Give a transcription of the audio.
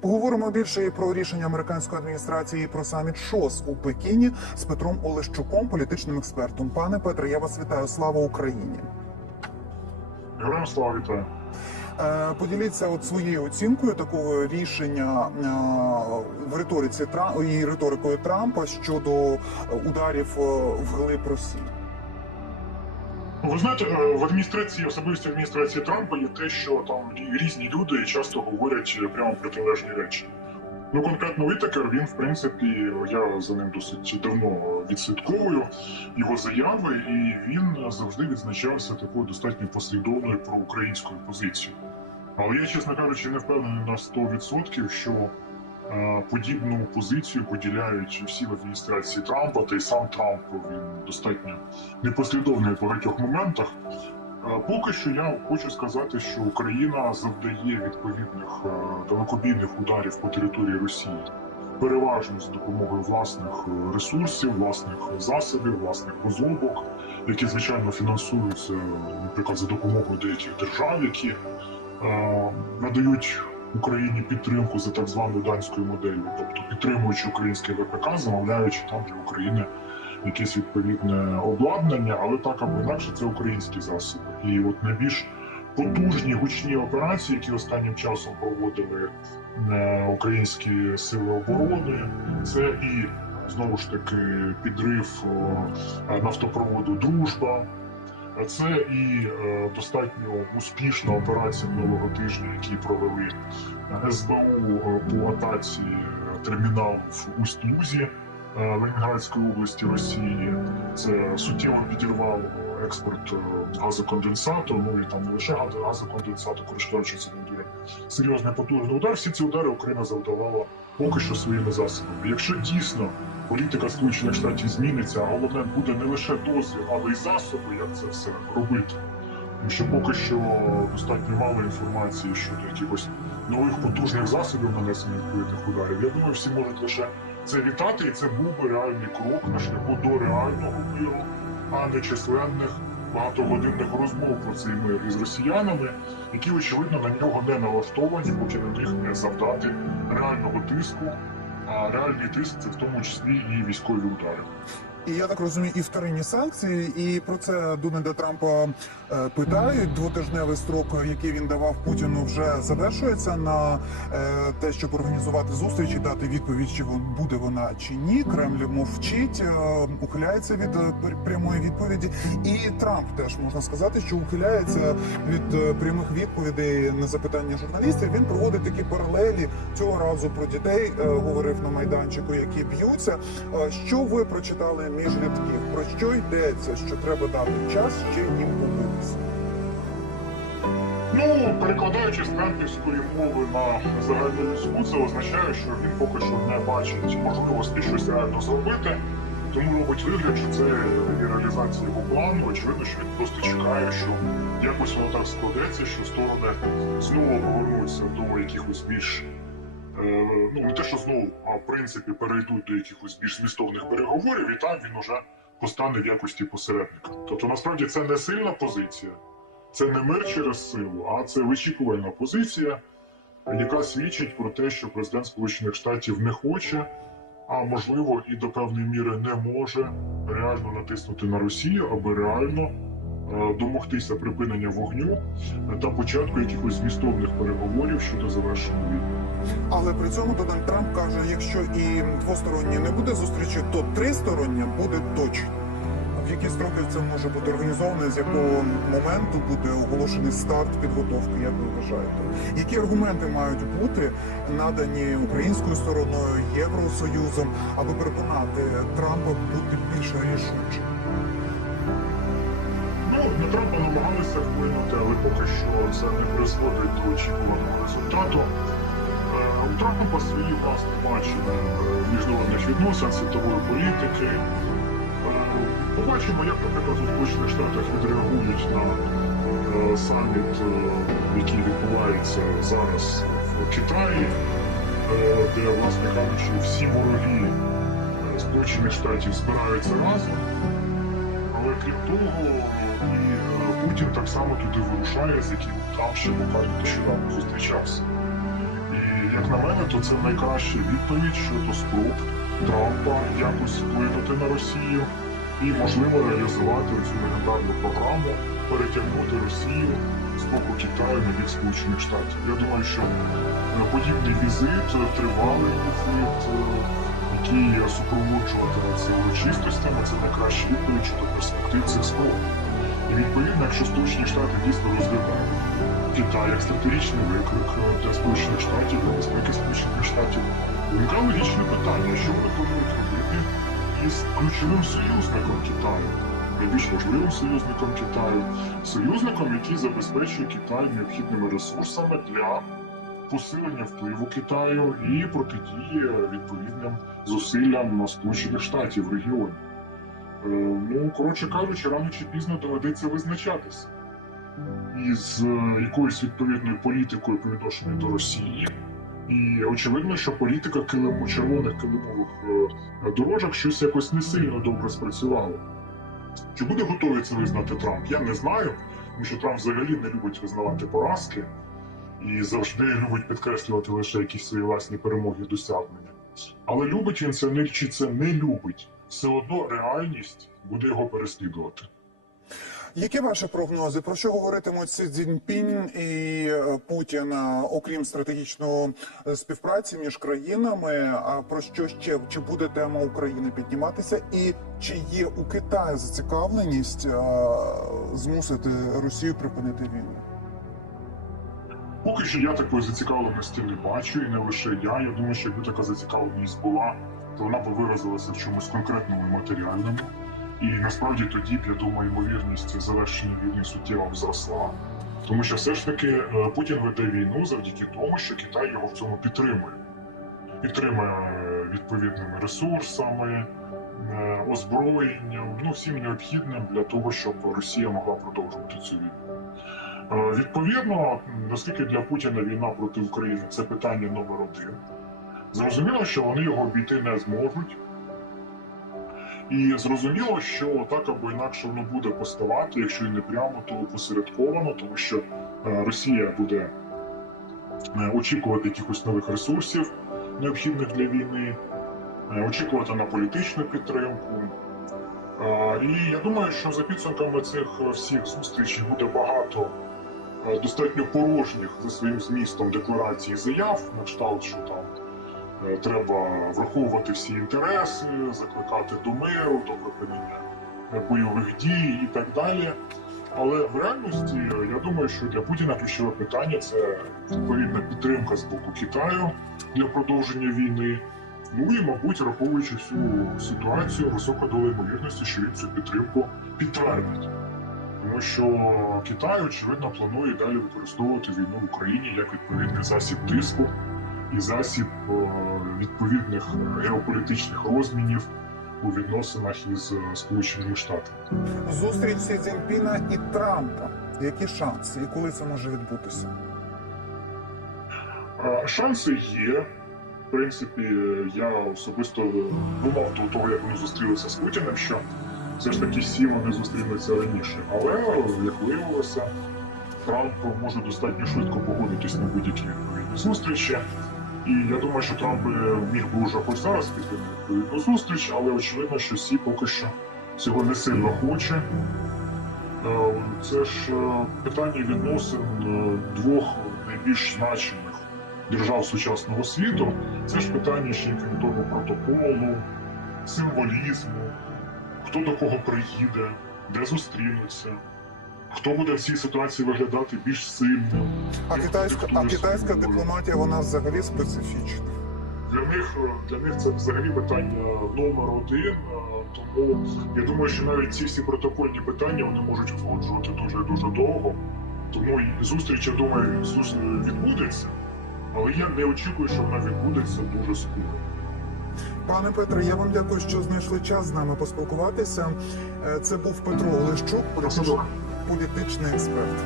Поговоримо більше і про рішення американської адміністрації і про саміт ШОС у Пекіні з Петром Олещуком, політичним експертом. Пане Петре, я вас вітаю. Слава Україні! Героям слава вітаю. Е, Поділіться от своєю оцінкою такого рішення е, в риториці і риторикою Трампа щодо ударів е, вглиб Росії. Ви знаєте, е, в адміністрації, особисто адміністрації Трампа є те, що там різні люди часто говорять прямо протилежні речі. Ну, конкретно Вітакер, він, в принципі, я за ним досить давно відслідковую його заяви, і він завжди відзначався такою достатньо послідовною проукраїнською позицією. Але я, чесно кажучи, не впевнений на 100%, що е, подібну позицію поділяють всі в адміністрації Трампа, та й сам Трамп він достатньо непослідовний в багатьох моментах. Е, Поки що я хочу сказати, що Україна завдає відповідних е, далекобійних ударів по території Росії, переважно з допомогою власних е, ресурсів, власних засобів, власних розробок, які звичайно фінансуються, наприклад, за допомогою деяких держав, які е, надають Україні підтримку за так званою данською моделлю, тобто підтримуючи українське ВПК, замовляючи там для України якесь відповідне обладнання, але так або інакше це українські засоби. І от найбільш потужні гучні операції, які останнім часом проводили е, українські сили оборони, це і знову ж таки підрив нафтопроводу Дружба. Це і е, достатньо успішна операція минулого тижня, які провели СБУ е, по атаці терміналу в Усть-Лузі е, Ленінградської області Росії. Це суттєво підірвало експорт газоконденсату. Ну і там не лише газ- газоконденсату, користуючи це був дуже серйозний потужний удар. Всі ці удари Україна завдавала поки що своїми засобами. Якщо дійсно політика Сполучених Штатів зміниться, а головне буде не лише дозвіл, але й засоби, як це все робити. Тому що поки що достатньо мало інформації щодо якихось нових потужних засобів нанесення відповідних ударів. Я думаю, всі можуть лише це вітати, і це був би реальний крок на шляху до реального миру, а не численних багатогодинних розмов про цей мир із росіянами, які очевидно на нього не налаштовані, поки на них не завдати реального тиску. А реальний тиск це в тому числі і військові удари. І я так розумію, і вторинні санкції, і про це Дональда Трампа е, питають. Двотижневий строк, який він давав Путіну, вже завершується на е, те, щоб організувати зустріч і дати відповідь, чи буде вона чи ні. Кремль мовчить, е, ухиляється від прямої відповіді. І Трамп теж можна сказати, що ухиляється від прямих відповідей на запитання журналістів. Він проводить такі паралелі цього разу про дітей. Говорив на майданчику, які б'ються. Що ви прочитали між рядків? Про що йдеться? Що треба дати час ще їм побитися? Ну, перекладаючи з трампівської мови на загальнолюдську, це означає, що він поки що не бачить можливості щось реально зробити, тому робить вигляд, що це є реалізація його плану. Очевидно, що він просто чекає, що якось воно так складеться, що сторони знову повернуться до якихось більш. Е, Ну, не те, що знову, а в принципі перейдуть до якихось більш змістовних переговорів, і там він уже постане в якості посередника. Тобто, насправді це не сильна позиція, це не мир через силу, а це вичікувальна позиція, яка свідчить про те, що президент Сполучених Штатів не хоче, а можливо і до певної міри не може реально натиснути на Росію, аби реально домогтися припинення вогню та початку якихось змістовних переговорів щодо завершення війни. Але при цьому Дональд Трамп каже: якщо і двосторонні не буде зустрічі, то тристороння буде точно. В які строки це може бути організовано, з якого моменту буде оголошений старт підготовки, як ви вважаєте? Які аргументи мають бути надані українською стороною, Євросоюзом, аби переконати Трампа бути більш рішучим? На намагалися вплинути, але поки що це не призводить до очікуваного результату. Е, У Трампа свої власні бачення е, міжнародних відносин, світової політики. Е, Побачимо, як, наприклад, у Сполучених Штатах відреагують на е, саміт, який відбувається зараз в Китаї, де, власне кажучи, всі вороги Сполучених Штатів збираються разом. Але крім того, і е, Путін так само туди вирушає, з яким Трамп ще буквально нещодавно зустрічався. І як на мене, то це найкраща відповідь щодо спроб Трампа якось вплинути на Росію і, можливо, реалізувати цю легендарну програму, перетягнути Росію з боку Китаю на бік Сполучених Штатів. Я думаю, що е, подібний візит, е, тривалий візит, е, який супроводжуватиме ці урочистостями, це найкраща відповідь щодо перспектив цих спроб. І відповідно, якщо Сполучені Штати дійсно розглядають Китай як стратегічний виклик для Сполучених Штатів, для безпеки Сполучених Штатів, виникає логічне питання, що вони планують робити із ключовим союзником Китаю, найбільш важливим союзником Китаю, союзником, який забезпечує Китай необхідними ресурсами для посилення впливу Китаю і протидії відповідним зусиллям Сполучених Штатів в регіоні. Е, Ну, коротше кажучи, рано чи пізно доведеться визначатися із е, якоюсь відповідною політикою по відношенню до Росії. І очевидно, що політика килиму червоних килимових е, дорожок щось якось не сильно добре спрацювала. Чи буде готовий це визнати Трамп? Я не знаю, тому що Трамп взагалі не любить визнавати поразки і завжди любить підкреслювати лише якісь свої власні перемоги досягнення. Але любить він це не чи це не любить, все одно реальність буде його переслідувати. Які ваші прогнози? Про що говоритимуть Сі Цзіньпінь і е, Путін, е, окрім стратегічної е, співпраці між країнами? А про що ще чи буде тема України підніматися? І чи є у Китаї зацікавленість змусити Росію припинити війну? Поки що я такої зацікавленості не бачу, і не лише я. Я думаю, що якби така зацікавленість була, то вона б виразилася в чомусь конкретному і матеріальному. І насправді тоді б, я думаю, ймовірність завершення війни суттєво зросла. Тому що все ж таки е, Путін веде війну завдяки тому, що Китай його в цьому підтримує. Підтримує е, відповідними ресурсами, е, озброєнням, ну всім необхідним для того, щоб Росія могла продовжувати цю війну. Е, Відповідно, наскільки для Путіна війна проти України це питання номер один. Зрозуміло, що вони його обійти не зможуть. І зрозуміло, що так або інакше воно буде поставати, якщо і не прямо, то посередковано, тому що е, Росія буде е, очікувати якихось нових ресурсів, необхідних для війни, очікувати на політичну підтримку. І я думаю, що за підсумками цих всіх зустрічей буде багато достатньо порожніх за своїм змістом декларацій заяв, на кшталт, що там е, треба враховувати всі інтереси, закликати до миру, до припинення е, бойових дій і так далі. Але в реальності е, я думаю, що для Путіна ключове питання це відповідна підтримка з боку Китаю для продовження війни. Ну і, мабуть, враховуючи всю ситуацію, висока доля ймовірності, що він цю підтримку підтвердить. Тому що Китай, очевидно, планує далі використовувати війну в Україні як відповідний засіб тиску і засіб е, відповідних геополітичних розмінів у відносинах із е, Сполученими Штатами. Зустріч Сі Цзіньпіна і Трампа. Які шанси, і коли це може відбутися? Е, Шанси є. В принципі, я особисто думав до того, як вони зустрілися з Путіним, що все ж таки всі вони зустрінуться раніше. Але, як виявилося, Трамп може достатньо швидко погодитись на будь-які відповідні зустрічі. І я думаю, що Трамп міг би вже хоч зараз піти на відповідну зустріч, але очевидно, що Сі поки що цього не сильно хоче. Е, Це ж е, питання відносин е, двох найбільш значимих держав сучасного світу. Це ж питання ще крім протоколу, символізму, хто до кого приїде, де зустрінуться, хто буде в цій ситуації виглядати більш сильним. А китайська, а китайська дипломатія вона взагалі специфічна. Для них для них це взагалі питання номер один. Тому я думаю, що навіть ці всі протокольні питання вони можуть узгоджувати дуже дуже довго. Тому зустріч, я думаю, відбудеться, але я не очікую, що вона відбудеться дуже скоро. Пане Петре, я вам дякую, що знайшли час з нами поспілкуватися. Е, Це був Петро Олещук, політичний експерт.